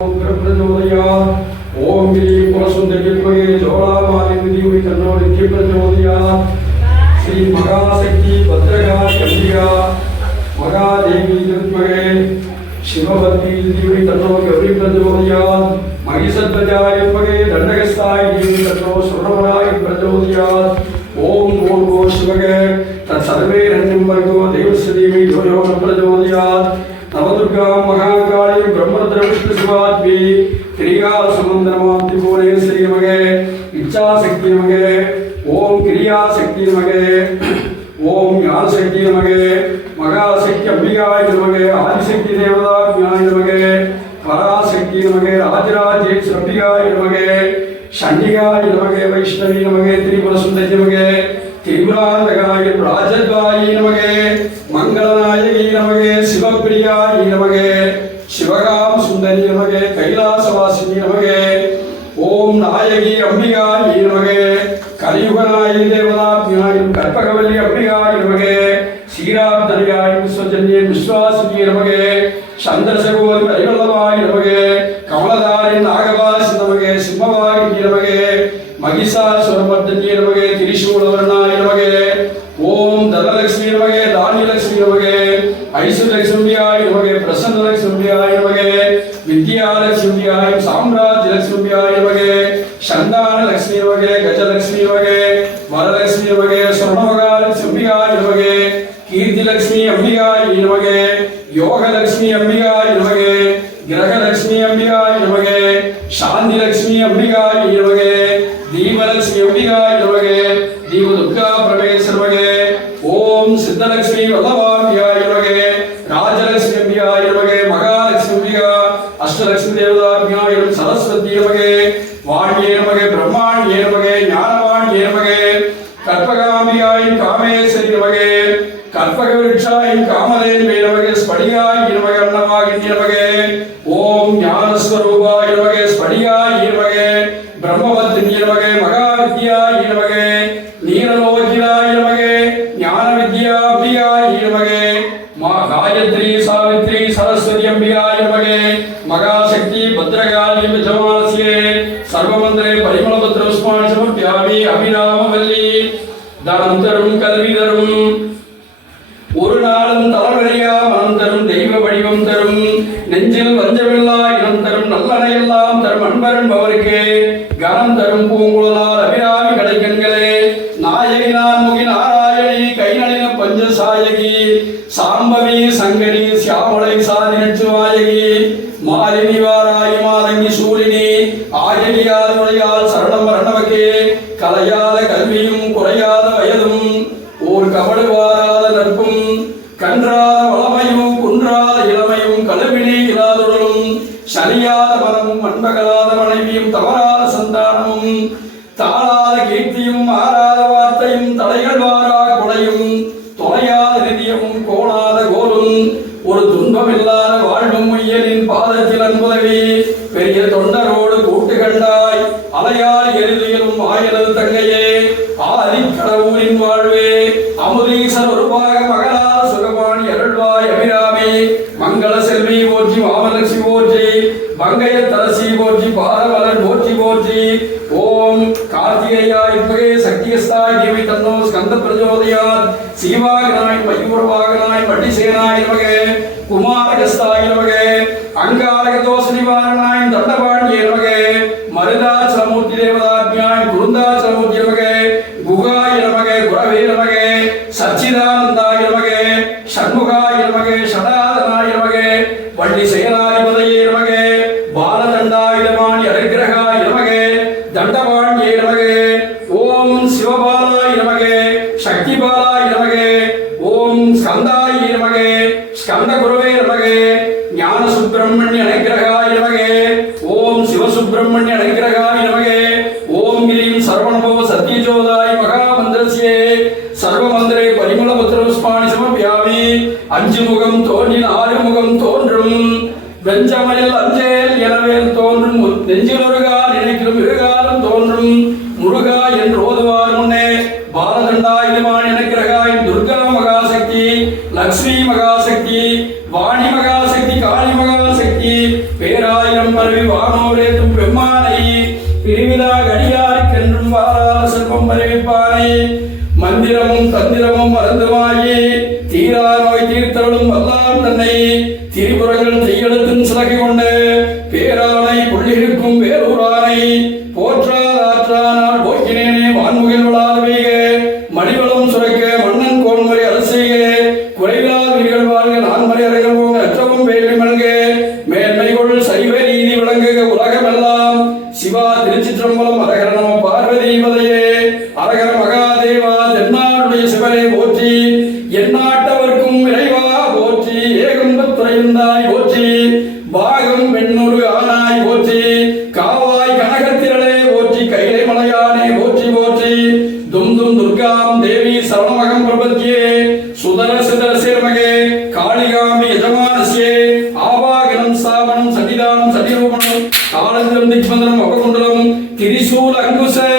ओम गिरी कुलसुंदरी मगे झोला मालिनी हुई कन्नौरिधि प्रचोदया श्री मगा शक्ति भद्रगा कलिया मगा देवी जगमगे शिवभद्री हुई तन्नो गौरी प्रचोदया महिषध्वजाय मगे दंडगस्ताय देवी तन्नो श्रवणाय प्रचोदया ओम गोल गो शिवगे तत्सर्वे रण्यं वर्गो देवस्य देवी जो योग प्रचोदयात्। नवदुर्गा महाकाली ब्रह्म சிவாத்மி கிரியா சமுந்திரமாம் திரிபுவனே ஸ்ரீ இச்சா சக்தி மகே ஓம் கிரியா சக்தி மகே ஓம் ஞான சக்தி நமகே மகாசக்தி அம்பிகாய நமகே ஆதிசக்தி தேவதா தேவதாத்மியாய நமகே பராசக்தி நமகே ராஜராஜேஸ்வர அம்பிகாய நமகே சண்டிகாய நமகே வைஷ்ணவி நமகே திரிபுர சுந்தரி நமகே திரிபுராந்தகாய ராஜத்வாயி நமகே மங்களநாயகி நமகே சிவப்பிரியாயி நமகே சுந்தரி நமகே கைலாசவாசினி நமகே. ஓம் நாயகி அம்பிகாயி நமகே. கலியுகநாயகி தேவதாத்மியாயும் கற்பகவல்லி அம்பிகாயி நமகே. ஸ்ரீராப்தரியாயும் விஸ்வஜன்யே விஸ்வாசினி நமகே. சந்திரசகோதி வைவல்லவாய் நமகே. கமலதா வித்யாலட்சுமியாய் சாம்ராஜ்யலட்சுமியாய் நமகே சந்தானலட்சுமி நமகே கஜலட்சுமி நமகே வரலட்சுமி நமகே சொர்ணமகாலட்சுமியாய் நமகே கீர்த்திலட்சுமி அம்பிகாய் நமகே யோகலட்சுமி அம்பிகாய் நமகே கிரகலட்சுமி அம்பிகாய் நமகே சாந்திலட்சுமி அம்பிகாய் நமகே தீபலட்சுமி அம்பிகாய் நமகே தீப துர்கா பரமேஸ்வர நமகே ஓம் சித்தலட்சுமி வல்லவாபியாய் நமகே கற்பகாம்பியாய் காமேஸ்வரி நமகே கற்பக விருட்சாய் காமதேவி நமகே ஸ்படிகாய் நமகே அன்னமாகி நமகே ஓம் ஞானஸ்வரூபாய் நமகே ஸ்படிகாய் நமகே பிரம்மவத்தினி மகா வித்யா நமகே நீலலோகிலாய் நமகே ஞான வித்யா பிரியா நமகே மா காயத்ரி சாவித்ரி சரஸ்வதி அம்பிகாய் நமகே மகாசக்தி பத்ரகாலி விஜமானசியே சர்வமந்திரே பரிமளபத்ர உஸ்மான் சமர்ப்பியாமி அபிராமவல்லி தனம் தரும் கல்வி தரும். ஒரு நாளும் தளவழியா மனம் தரும் தெய்வ வடிவம் தரும். நெஞ்சில் வஞ்சமில்லா இனம் தரும் நல்லனையெல்லாம் தரும் அன்பரன் கனம் தரும் பூங்குழலால் அபிராமி கடைக்கண்களே. நாயகி நான் முகி நாராயணி கைநளின பஞ்சசாயகி சாம்பவி சங்கரி சியாமலை சாதி நச்சுவாயகி மாலினி வாராயி மாதங்கி சூழினி ஆயகியால் நுழையால் மனைவியும் தவறாத சந்தானமும் தாழாத கீர்த்தியும் மாறாத வார்த்தையும் தலைகள் வாரா கொலையும் தொலையாத நிதியமும் கோணாத கோலும் ஒரு துன்பமில்லாத வாழ்வும் உயரின் பாதத்தில் அன்புதவி பெரிய தொண்டரோடு கூட்டு கண்டாய் அலையால் எழுதியலும் ஆயனது தங்கையே ஆதி வாழ்வே அமுதீசர் ஒருபாக கார்த்திகேயாய் இப்பகே சக்தியஸ்தாய் தேவி தன்னோ ஸ்கந்த பிரஜோதயாத் சீவாகனாய் மயூரவாகனாய் பட்டிசேனாய் நமகே குமாரகஸ்தாய் நமகே அங்காரக தோஷ நிவாரணாய் தண்டபாண்டியே நமகே மருதாச்சலமூர்த்தி தேவதாத்மியாய் குருந்தாச்சலமூர்த்தி நமகே ஞான சுப்பிரமணிய அனுகிரகாய நமகே. ஓம் சிவசுப்பிரமணிய அனுகிரகாய நமகே. ஓம் கிரீம் சர்வணபவ சத்யஜோதாய மகாமந்திரஸ்யே. சர்வமந்திரே பரிமளபத்ரஸ்மானி சமபியாமி அஞ்சு முகம் தோன்றின் ஆறு முகம் தோன்றும். வெஞ்சமலில் அஞ்சேல் எனவேல் தோன்றும். நெஞ்சில் ஒருகா கால் இருகாலம் தோன்றும். முருகா என்று ஓதுவார் முன்னே. பாலதண்டாயுதமான் எனக்கிறகாய் துர்கா மகாசக்தி. லக்ஷ்மி மகா அறிவிப்பானே மந்திரமும் தந்திரமும் மறந்துமாயி தீரா நோய் தீர்த்தவளும் வல்லாம் தன்னை திரிபுரங்கள் செய்யெழுத்தும் சிலகை கொண்டு பேரானை புள்ளிருக்கும் வேலூரானை போற்றாதாற்றானால் போக்கினேனே வான்முகில் விழாதவீக மணிவளம் சுரக்க மன்னன் கோன்முறை அரசிக குறைவிலா வீர்கள் வாழ்க நான்மறை அறைகள் போங்க அச்சமும் வேலை மல்க மேன்மைகொள் சைவ நீதி விளங்குக உலகமெல்லாம் சிவா திருச்சிற்றம்பலம் அரகர பார்வதி பதையே பாகம் பெண்ணொரு ஆனாய் போற்றி காவாய் கனகத்திரளே போற்றி கைலை மலையானே போற்றி போற்றி. தும் தும் துர்காம் தேவி சரணமகம் பிரபத்தியே சுதர சிதர சேர்மகே காளிகாமி யஜமானசியே ஆவாகனம் சாவனம் சதிதானம் சதிரூபணம் காலந்திரம் திக்மந்திரம் அவகுண்டலம் திரிசூல அங்குசே